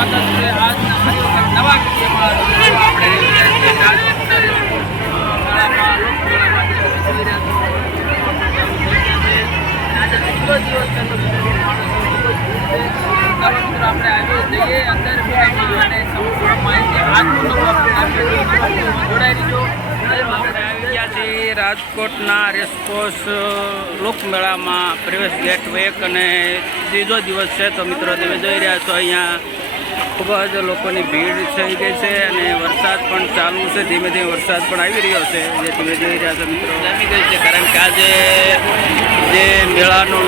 સ્વાગત છે આજના ફરી વખત નવા વિડીયોમાં. આપણે આપણે આવી જઈએ અંદર અને સંપૂર્ણ માહિતી આજનું નવું અપડેટ આપીએ. જોડાઈ રહીજો. આવી ગયા છે રાજકોટના રેસકોર્સ લોકમેળામાં પ્રવેશ ગેટ 1 અને ત્રીજો દિવસ છે. તો મિત્રો તમે જોઈ રહ્યા છો અહીંયા ખૂબ જ લોકોની ભીડ થઈ ગઈ છે અને વરસાદ પણ ચાલુ છે. ધીમે ધીમે વરસાદ પણ આવી રહ્યો છે જે તમે જોઈ રહ્યા છો. મિત્રો જામી ગઈ છે કારણ કે આજે જે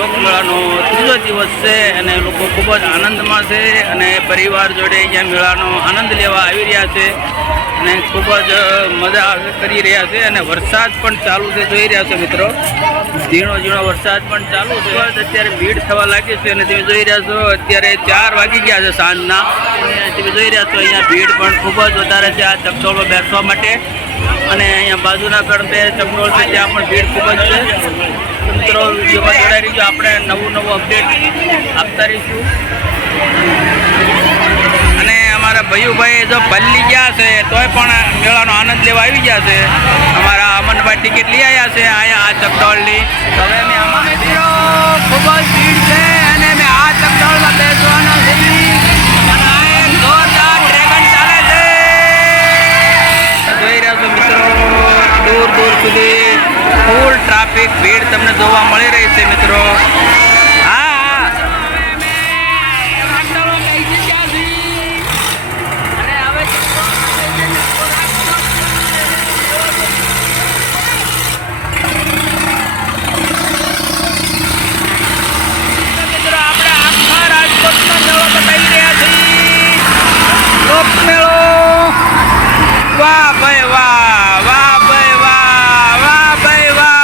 લોકમેળાનો ત્રીજો દિવસ છે અને લોકો ખૂબ જ આનંદમાં છે અને પરિવાર જોડે અહીંયા મેળાનો આનંદ લેવા આવી રહ્યા છે અને ખૂબ જ મજા કરી રહ્યા છે અને વરસાદ પણ ચાલુ છે. જોઈ રહ્યા છો મિત્રો, ઝીણો વરસાદ પણ ચાલુ છે. અત્યારે ભીડ થવા લાગી છે અને તમે જોઈ રહ્યા છો અત્યારે 4 વાગી ગયા છે સાંજના. તમે જોઈ રહ્યા છો અહીંયા ભીડ પણ ખૂબ જ વધારે છે આ ચકડોળમાં બેસવા માટે અને અહીંયા બાજુના કડબે ચકડોળ છે ત્યાં પણ ભીડ ખૂબ જ છે. મિત્રો વિડીયોમાં જોડાઈ રહીજો, આપણે નવું અપડેટ આપતા રહીશું. અને અમારા ભાઈઓ જો પલ્લી ગયા છે તોય પણ મેળાનો આનંદ લેવા આવી ગયા છે. અમારા અમનભાઈ ટિકિટ લઈ આવ્યા છે અહીંયા આ ચકડોળની. હવે અમે આમાં મિત્રો ખૂબ જ ભીડ છે અને અમે આ ચકડોળમાં બેસવાના છીએ અને આ એક જોરદાર ડ્રેગન ચાલે છે. જોઈ રહ્યા છો મિત્રો, દૂર સુધી ફૂલ ટ્રાફિક ભીડ તમને જોવા મળી રહી છે મિત્રો. વાહ ભાઈ વાહ, વાહ ભાઈ વાહ, વાહ ભાઈ વાહ,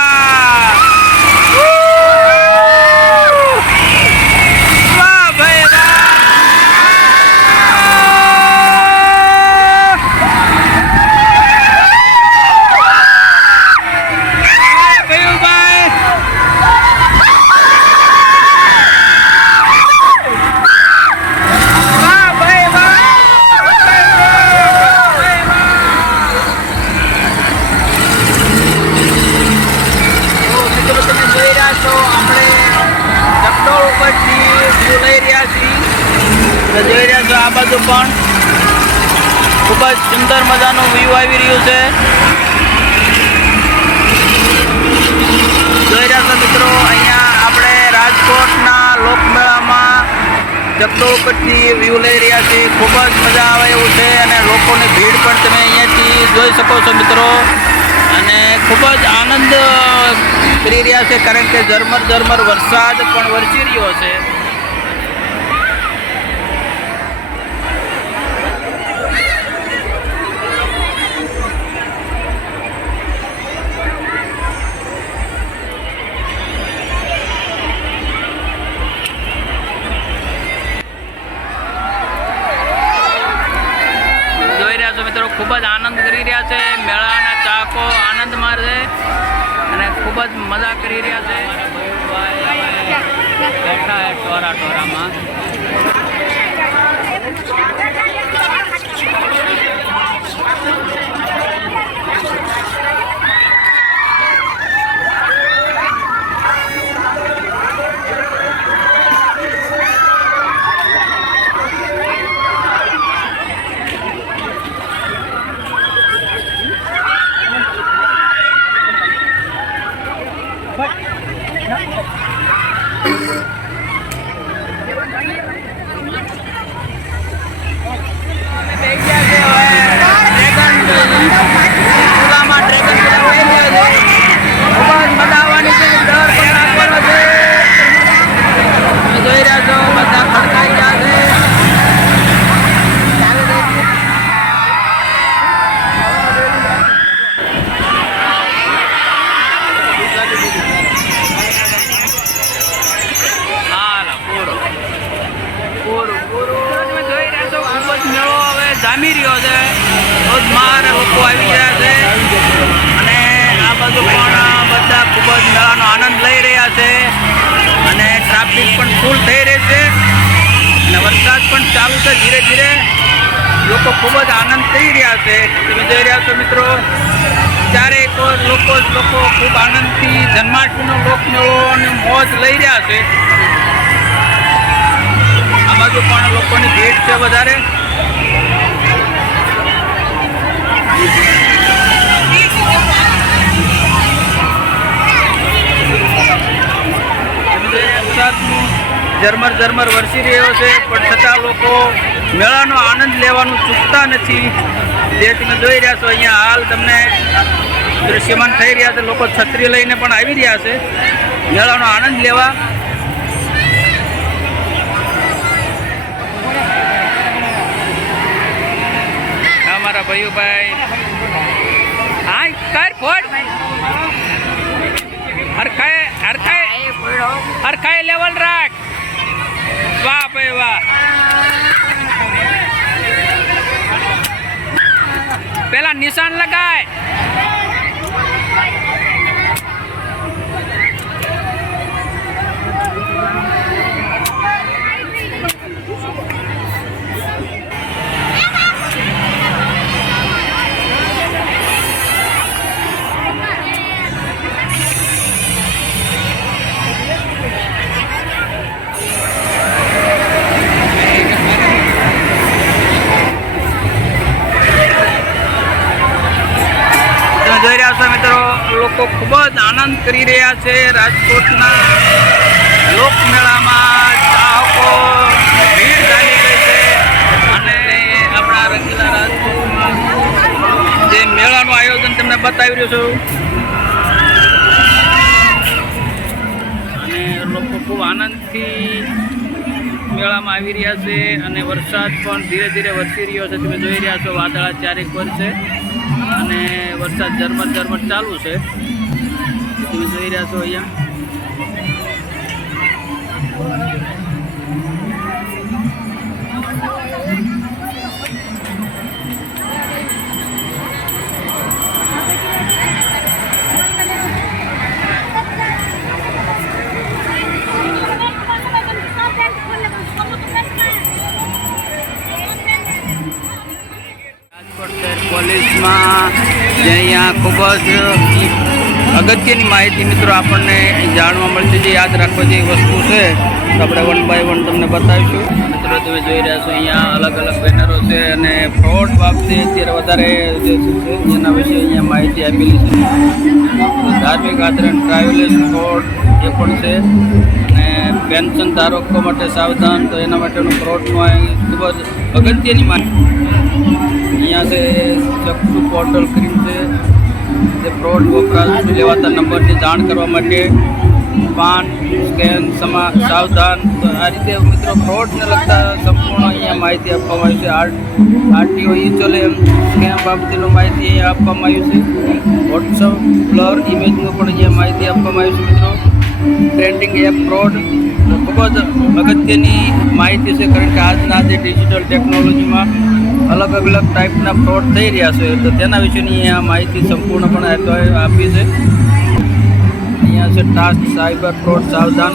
વાહ ભાઈ વાહ. જોઈ રહ્યા છો આ બાજુ પણ ખૂબ જ સુંદર મજાનું વ્યૂ આવી રહ્યું છે. જોઈ રહ્યા છો મિત્રો, અહીંયા આપણે રાજકોટના લોકમેળામાં ચકડોળ ઉપરથી વ્યૂ લઈ રહ્યા છીએ. ખૂબ જ મજા આવે એવું છે અને લોકોની ભીડ પણ તમે અહીંયાથી જોઈ શકો છો મિત્રો. અને ખૂબ જ આનંદ કરી રહ્યા છે કારણ કે ઝરમર વરસાદ પણ વરસી રહ્યો છે. મિત્રો ખૂબ જ આનંદ કરી રહ્યા છે, મેળાના ચાહકો આનંદમાં છે અને ખૂબ જ મજા કરી રહ્યા છે. બેઠા હે ટોરામાં. જામી રહ્યો છે, ધોધમાર લોકો આવી ગયા છે અને આ બાજુ પણ બધા ખૂબ જ મેળાનો આનંદ લઈ રહ્યા છે અને ટ્રાફિક પણ ફૂલ થઈ રહી છે. અને વરસાદ પણ ચાલુ છે. ધીરે ધીરે લોકો ખૂબ જ આનંદ કરી રહ્યા છે. તમે જોઈ રહ્યા છો મિત્રો, ચારેક લોકો ખૂબ આનંદથી જન્માષ્ટમીનો લોકમેળો અને મોજ લઈ રહ્યા છે. આ બાજુ પણ લોકોની ભીડ છે વધારે. ઝરમર વરસી રહ્યો છે, પણ છતાં લોકો મેળાનો આનંદ લેવાનું ચૂકતા નથી. જે તમે જોઈ રહ્યા છો અહીંયા હાલ તમને દૃશ્યમાન થઈ રહ્યા છે. લોકો છત્રી લઈને પણ આવી રહ્યા છે મેળાનો આનંદ લેવા. અમારા ભાઈઓભાઈ હા કર ફોડ હરખાઈ લેવલ રાખ. વાહ ભાઈ વાહ. પેલા નિશાન લગાય. જોઈ રહ્યા છો મિત્રો, લોકો ખૂબ જ આનંદ કરી રહ્યા છે. રાજકોટના લોકમેળામાં ચાહકો ભીડ ચાલી ગઈ છે. અને આપણા રંગીલા રાજકોટમાં જે મેળાનું આયોજન તમને બતાવી રહ્યો છું, અને લોકો ખૂબ આનંદથી મેળામાં આવી રહ્યા છે. અને વરસાદ પણ ધીરે ધીરે વરસી રહ્યો છે. તમે જોઈ રહ્યા છો વાદળા ચારેક વરસે અને વરસાદ ઝરમર ચાલુ છે. તમે જોઈ રહ્યા છો અહીંયા. પોલીસમાં જે અહીંયા ખૂબ જ અગત્યની માહિતી મિત્રો આપણને જાણવા મળશે. જે યાદ રાખવા જેવી વસ્તુ છે તો આપણે 1 બાય 1 તમને બતાવીશું. મિત્રો તમે જોઈ રહ્યા છો અહીંયા અલગ અલગ બેનરો છે અને ફ્રોડ બાબતે અત્યારે વધારે જે છે એના વિશે અહીંયા માહિતી આપેલી છે. ધાર્મિક આચરણ ટ્રાવેલર્સ ફ્રોડ એ પણ છે, અને પેન્શન ધારકો માટે સાવધાન, તો એના માટેનું ફ્રોડનું ખૂબ જ અગત્યની માહિતી. અહીંયા છે ચક્ષુ પોર્ટલ ક્રીમ છે, જે ફ્રોડ વપરાશ લેવાતા નંબરની જાણ કરવા માટે પાન સ્કેન સાવધાન. તો આ રીતે મિત્રો ફ્રોડને લગતા સંપૂર્ણ અહીંયા માહિતી આપવામાં આવી છે. આરટીઓ ઈ-ચલે સ્કેમ બાબતેનું માહિતી અહીંયા આપવામાં આવ્યું છે. વોટ્સઅપ બ્લર ઇમેજનું પણ અહીંયા માહિતી આપવામાં આવી છે. મિત્રો ટ્રેન્ડિંગ એપ ફ્રોડ ખૂબ જ અગત્યની માહિતી છે, કારણ કે આજના જે ડિજિટલ ટેકનોલોજીમાં અલગ અલગ ટાઈપના ફ્રોડ થઈ રહ્યા છે. તો તેના વિશેની અહીંયા માહિતી સંપૂર્ણપણે આપી છે. અહીંયા છે ટાસ્ક સાયબર ફ્રોડ સાવધાન.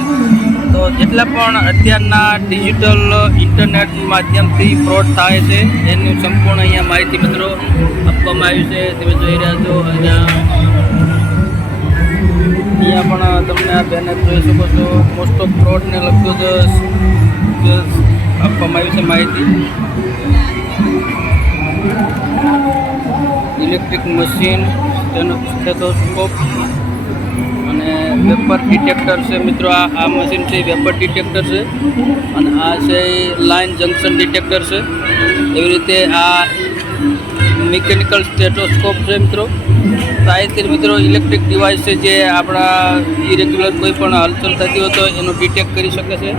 તો જેટલા પણ અત્યારના ડિજિટલ ઇન્ટરનેટ માધ્યમથી ફ્રોડ થાય છે એની સંપૂર્ણ અહીંયા માહિતી મિત્રો આપવામાં આવી છે. તમે જોઈ રહ્યા છો અહીંયા પણ તમને આ બેનર જોઈ શકો છો. મોસ્ટ ઓફ ફ્રોડને લગતું જ આપવામાં આવી છે માહિતી. ઇલેક્ટ્રિક મશીન, સ્ટેથોસ્કોપ અને વેપર ડિટેક્ટર છે મિત્રો. આ મશીન છે વેપર ડિટેક્ટર છે, અને આ છે લાઇન જંક્શન ડિટેક્ટર છે. એવી રીતે આ મિકેનિકલ સ્ટેથોસ્કોપ છે મિત્રો. તો આ રીતે મિત્રો ઇલેક્ટ્રિક ડિવાઇસ છે જે આપણા ઇરેગ્યુલર કોઈ પણ હલચલ થતી હોય તો એનું ડિટેક્ટ કરી શકે છે.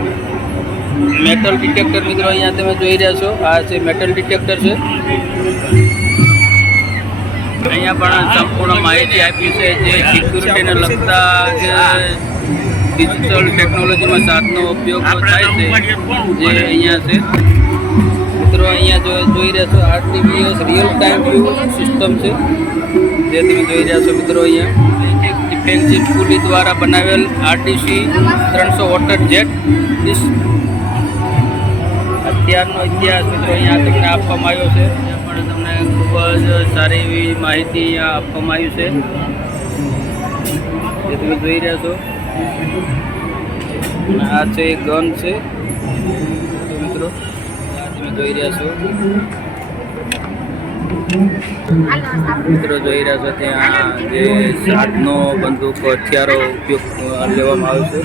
મેટલ ડિટેક્ટર મિત્રો અહીંયા તમે જોઈ રહ્યા છો, આ છે મેટલ ડિટેક્ટર છે. અહીંયા પણ સંપૂર્ણ માહિતી આપી છે જે સિક્યુરિટીને લગતા જે ડિજિટલ ટેકનોલોજીમાં સાધનો ઉપયોગ થાય છે જે અહીંયા છે મિત્રો. અહીંયા જોઈ રહ્યા છો આરટીવીએસ રિયલ ટાઈમ વ્યૂ સિસ્ટમ છે જે તમે જોઈ રહ્યા છો મિત્રો. અહીંયા ડિફેન્સિવ પુલી દ્વારા બનાવેલ RDC 300 વોટર જેટ અત્યારનો ઇતિહાસ મિત્રો અહીંયા તમને આપવામાં આવ્યો છે. અહીંયા પણ તમને ખૂબ જ સારી એવી માહિતી અહીંયા આપવામાં આવ્યું છે જે તમે જોઈ રહ્યા છો. અને આ છે ગન છે મિત્રો, આ તમે જોઈ રહ્યા છો. મિત્રો જોઈ રહ્યા છો ત્યાં જે સાધનો, બંદૂકો, હથિયારો ઉપયોગ લેવામાં આવે છે.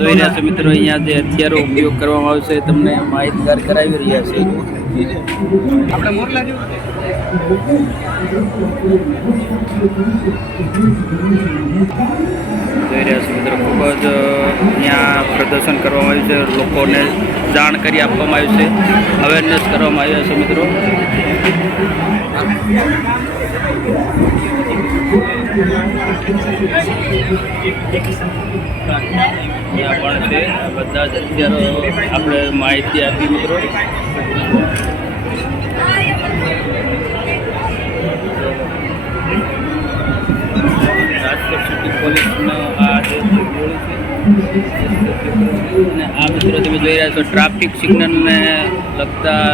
જોઈ રહ્યા છો મિત્રો અહીંયા જે હથિયારો ઉપયોગ કરવામાં આવે છે તમને માહિતગાર કરાવી રહ્યા છે. આપણે મોરલા જોઈ રહ્યા છો મિત્રો, ખૂબ જ અહીંયા પ્રદર્શન કરવામાં આવ્યું છે. લોકોને જાણકારી આપવામાં આવી છે, અવેરનેસ કરવામાં આવ્યા છે મિત્રો. અહીંયા પણ છે બધા જ હથિયારો આપણે માહિતી આપી મિત્રો. રાજકોટ સિટી પોલીસનો આ જે ગોળી છે અને આ મિત્રો તમે જોઈ રહ્યા છો ટ્રાફિક સિગ્નલને લગતા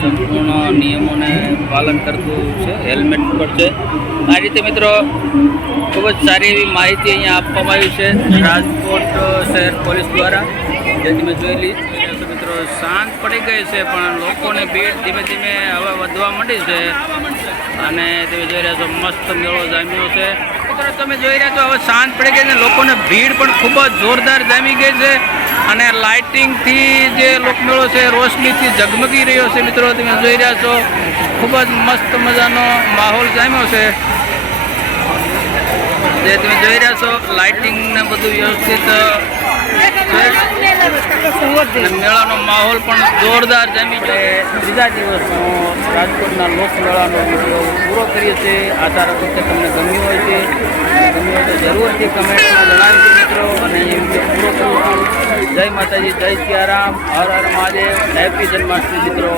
સંપૂર્ણ નિયમોને પાલન કરતું છે, હેલ્મેટ પર છે. આ રીતે મિત્રો ખૂબ જ સારી એવી માહિતી અહીંયા આપવામાં આવી છે રાજકોટ શહેર પોલીસ દ્વારા, જે તમે જોઈ રહ્યા છો મિત્રો. શાંત પડી ગઈ છે પણ લોકોની ભીડ ધીમે ધીમે હવે વધવા માંડી છે. અને તમે જોઈ રહ્યા છો મસ્ત મેળો જામ્યો છે મિત્રો. તમે જોઈ રહ્યા છો હવે શાંત પડી ગઈ છે, લોકોને ભીડ પણ ખૂબ જ જોરદાર જામી ગઈ છે. અને લાઇટિંગથી જે લોકમેળો છે રોશનીથી ઝગમગી રહ્યો છે મિત્રો. તમે જોઈ રહ્યા છો ખૂબ જ મસ્ત મજાનો માહોલ જામ્યો છે. જે તમે જોઈ રહ્યા છો લાઇટિંગ ને બધું વ્યવસ્થિત, મેળાનો માહોલ પણ જોરદાર જામી છે. ત્રીજા દિવસનો રાજકોટના લોકમેળાનો વિડીયો પૂરો કરીએ છીએ. આશા રાખું કે તમને ગમ્યું હોય છે. ગમ્યું હોય તો જરૂરથી કમેન્ટમાં જણાવજો મિત્રો. અને એ વિડીયો પૂરો કરું છું. જય માતાજી, જય સિયારામ, હર હર મહાદેવ, હેપી જન્માષ્ટમી મિત્રો.